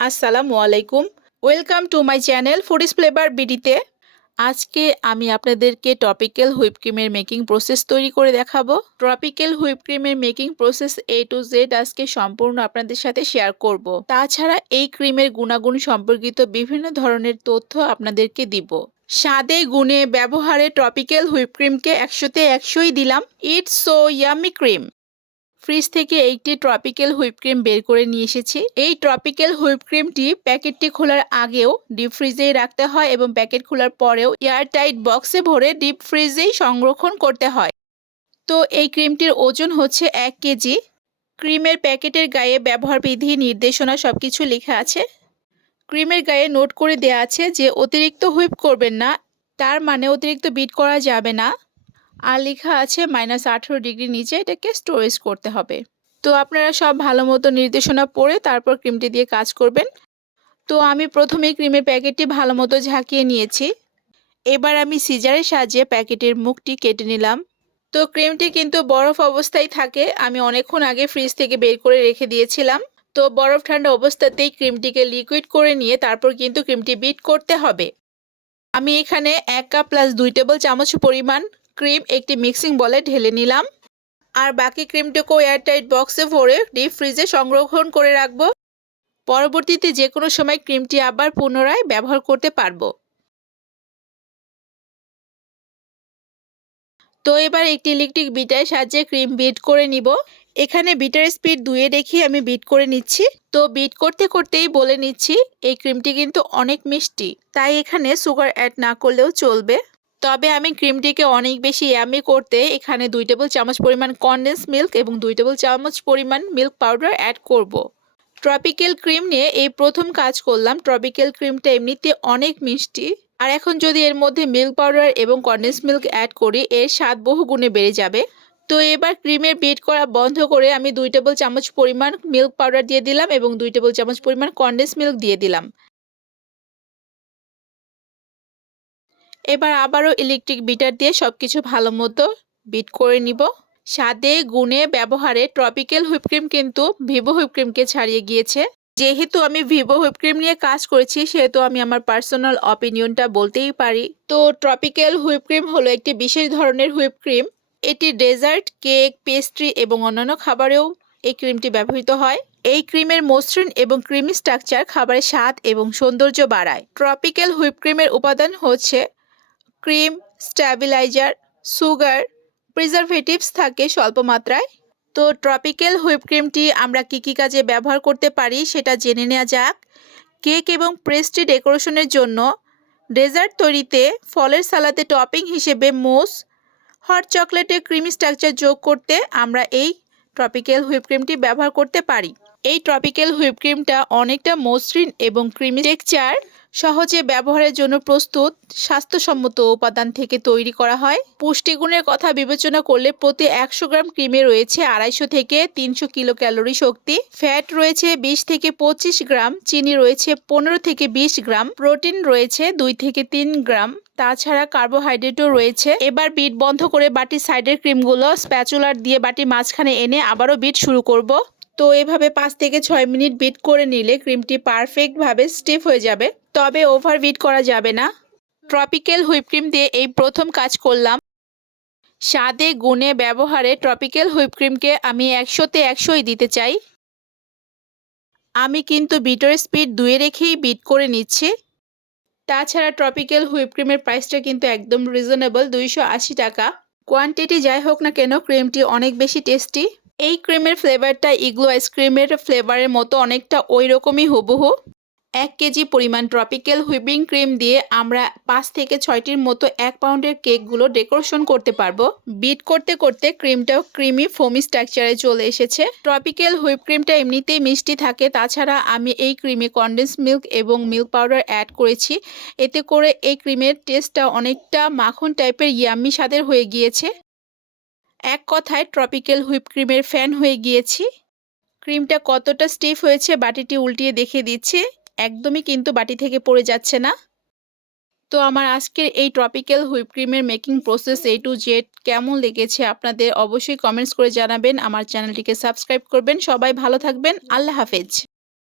আসসালামু আলাইকুম। Welcome to my channel foodies flavour বিডিতে আজকে আমি আপনাদেরকে টপিক্যাল হুইপ ক্রিমের মেকিং প্রসেস তৈরি করে দেখাবো। টপিক্যাল হুইপ ক্রিমের making process A to Z আজকে সম্পূর্ণ আপনাদের সাথে শেয়ার করব। তাছাড়া এই ক্রিমের গুণাগুণ সম্পর্কিত বিভিন্ন ধরনের তথ্য আপনাদেরকে দিব। স্বাদে, গুণে, ব্যবহারে টপিক্যাল হুইপ ক্রিমকে একশোতে একশোই দিলাম। It's so yummy cream fridge থেকে একটি ট্রপিক্যাল হুইপ ক্রিম বের করে নিয়ে এসেছি। এই ট্রপিক্যাল হুইপ ক্রিমটি প্যাকেটটি খোলার আগেও ডিপ ফ্রিজেই রাখতে হয় এবং প্যাকেট খোলার পরেও এয়ারটাইট বক্সে ভরে ডিপ ফ্রিজেই সংরক্ষণ করতে হয়। তো এই ক্রিমটির ওজন হচ্ছে এক কেজি। ক্রিমের প্যাকেটের গায়ে ব্যবহার বিধি নির্দেশনা সব কিছু লেখা আছে। ক্রিমের গায়ে নোট করে দেওয়া আছে যে অতিরিক্ত হুইপ করবেন না, তার মানে অতিরিক্ত বিট করা যাবে না। আর লেখা আছে মাইনাস আঠেরো ডিগ্রি নিচে এটাকে স্টোরেজ করতে হবে। তো আপনারা সব ভালো মতো নির্দেশনা পড়ে তারপর ক্রিমটি দিয়ে কাজ করবেন। তো আমি প্রথমেই ক্রিমের প্যাকেটটি ভালো মতো ঝাঁকিয়ে নিয়েছি। এবার আমি সিজারের সাহায্যে প্যাকেটের মুখটি কেটে নিলাম। তো ক্রিমটি কিন্তু বরফ অবস্থায় থাকে, আমি অনেকক্ষণ আগে ফ্রিজ থেকে বের করে রেখে দিয়েছিলাম। তো বরফ ঠান্ডা অবস্থাতেই ক্রিমটিকে লিকুইড করে নিয়ে তারপর কিন্তু ক্রিমটি বিট করতে হবে। আমি এখানে এক কাপ প্লাস দুই টেবিল চামচ পরিমাণ ক্রিম একটি মিক্সিং বলে ঢেলে নিলাম। আর বাকি ক্রিমটুকু এয়ারটাইট বক্সে ভরে ডিপ ফ্রিজে সংরক্ষণ করে রাখব। পরবর্তীতে যে কোনো সময় ক্রিমটি আবার পুনরায় ব্যবহার করতে পারব। তো এবার একটি ইলেকট্রিক বিটার সাহায্যে ক্রিম বিট করে নিব। এখানে বিটার স্পিড দুয়ে রেখে আমি বিট করে নিচ্ছি। তো বিট করতে করতেই বলে নিচ্ছি, এই ক্রিমটি কিন্তু অনেক মিষ্টি, তাই এখানে সুগার অ্যাড না করলেও চলবে। তবে আমি ক্রিমটিকে অনেক বেশি ইয়ামি করতে এখানে দুই টেবিল চামচ পরিমাণ কনডেন্স মিল্ক এবং দুই টেবিল চামচ পরিমাণ মিল্ক পাউডার অ্যাড করব। ট্রপিক্যাল ক্রিম নিয়ে এই প্রথম কাজ করলাম। ট্রপিক্যাল ক্রিমটা এমনিতে অনেক মিষ্টি। আর এখন যদি এর মধ্যে মিল্ক পাউডার এবং কনডেন্স মিল্ক অ্যাড করি, এর স্বাদ বহু গুণে বেড়ে যাবে। তো এবার ক্রিমের বিট করা বন্ধ করে আমি দুই টেবিল চামচ পরিমাণ মিল্ক পাউডার দিয়ে দিলাম এবং দুই টেবিল চামচ পরিমাণ কনডেন্স মিল্ক দিয়ে দিলাম। এবার আবারও ইলেকট্রিক বিটার দিয়ে সব কিছু ভালো মতো বিট করে নিব। স্বাদে, গুণে, ব্যবহারে ট্রপিক্যাল হুইপক্রিম কিন্তু ভিভো হুইপক্রিমকে ছাড়িয়ে গিয়েছে। যেহেতু আমি ভিভো হুইপক্রিম নিয়ে কাজ করেছি, সেহেতু আমি আমার পার্সোনাল অপিনিয়নটা বলতেই পারি। তো ট্রপিক্যাল হুইপক্রিম হলো একটি বিশেষ ধরনের হুইপক্রিম এটি ডেজার্ট কেক পেস্ট্রি এবং অন্যান্য খাবারেও এই ক্রিমটি ব্যবহৃত হয়। এই ক্রিমের মসৃণ এবং ক্রিমি স্ট্রাকচার খাবারের স্বাদ এবং সৌন্দর্য বাড়ায়। ট্রপিক্যাল হুইপক্রিমের উপাদান হচ্ছে ক্রিম স্ট্যাবিলাইজার সুগার, প্রিজারভেটিভস থাকে স্বল্প মাত্রায় তো ট্রপিক্যাল হুইপ ক্রিমটি আমরা কী কী কাজে ব্যবহার করতে পারি সেটা জেনে নেওয়া যাক। কেক এবং প্রেস্ট্রি ডেকোরেশনের জন্য ডেজার্ট তৈরিতে ফলের সালাদে টপিং হিসেবে মোস, হট চকলেটে ক্রিমি স্ট্রাকচার যোগ করতে আমরা এই ট্রপিক্যাল হুইপ ক্রিমটি ব্যবহার করতে পারি। এই ট্রপিক্যাল হুইপ ক্রিমটা অনেকটা মসৃণ এবং ক্রিমি টেক্সচার সহজে ব্যবহারের জন্য প্রস্তুত, স্বাস্থ্যসম্মত উপাদান থেকে তৈরি করা হয়। পুষ্টিগুণের কথা বিবেচনা করলে প্রতি একশো গ্রাম ক্রিমে রয়েছে আড়াইশো থেকে তিনশো কিলো ক্যালোরি শক্তি। ফ্যাট রয়েছে বিশ থেকে পঁচিশ গ্রাম, চিনি রয়েছে পনেরো থেকে বিশ গ্রাম, প্রোটিন রয়েছে দুই থেকে তিন গ্রাম, তাছাড়া কার্বোহাইড্রেটও রয়েছে। এবার বিট বন্ধ করে বাটির সাইডের ক্রিমগুলো স্প্যাচুলার দিয়ে বাটির মাঝখানে এনে আবারও বিট শুরু করব। তো এভাবে পাঁচ থেকে ছয় মিনিট বিট করে নিলে ক্রিমটি পারফেক্টভাবে স্টিফ হয়ে যাবে। তবে ওভার বিট করা যাবে না। ট্রপিক্যাল হুইপ ক্রিম দিয়ে এই প্রথম কাজ করলাম। স্বাদে, গুণে, ব্যবহারে ট্রপিক্যাল হুইপ ক্রিমকে আমি একশোতে একশোই দিতে চাই। আমি কিন্তু বিটের স্পিড দুয়ে রেখেই বিট করে নিচ্ছি। তাছাড়া ট্রপিক্যাল হুইপ ক্রিমের প্রাইসটা কিন্তু একদম রিজনেবল দুইশো আশি টাকা। কোয়ান্টিটি যাই হোক না কেন ক্রিমটি অনেক বেশি টেস্টি এই ক্রিমের ফ্লেভারটা ইগলো আইসক্রিমের ফ্লেভারের মতো অনেকটা ওই রকমই হুবহু। এক কেজি পরিমাণ ট্রপিক্যাল হুইপিং ক্রিম দিয়ে আমরা পাঁচ থেকে ছয়টির মতো এক পাউন্ডের কেকগুলো ডেকোরেশন করতে পারব। বিট করতে করতে ক্রিমটাও ক্রিমি, ফোমি স্ট্রাকচারে চলে এসেছে। ট্রপিক্যাল হুইপ ক্রিমটা এমনিতেই মিষ্টি থাকে, তাছাড়া আমি এই ক্রিমে কন্ডেন্স মিল্ক এবং মিল্ক পাউডার অ্যাড করেছি। এতে করে এই ক্রিমের টেস্টটা অনেকটা মাখন টাইপের ইয়াম্মি স্বাদের হয়ে গিয়েছে। এক কথায় ট্রপিক্যাল হুইপ ক্রিমের ফ্যান হয়ে গিয়েছি। ক্রিমটা কতটা স্টিফ হয়েছে বাটিটি উল্টিয়ে দেখিয়ে দিচ্ছে। একদমই কিন্তু বাটি থেকে পড়ে যাচ্ছে না। তো আমার আজকের এই ট্রপিক্যাল হুইপ ক্রিমের making process A to Z কেমন লেগেছে আপনাদের অবশ্যই কমেন্টস করে জানাবেন। আমার চ্যানেলটিকে সাবস্ক্রাইব করবেন। সবাই ভালো থাকবেন। আল্লাহ হাফেজ।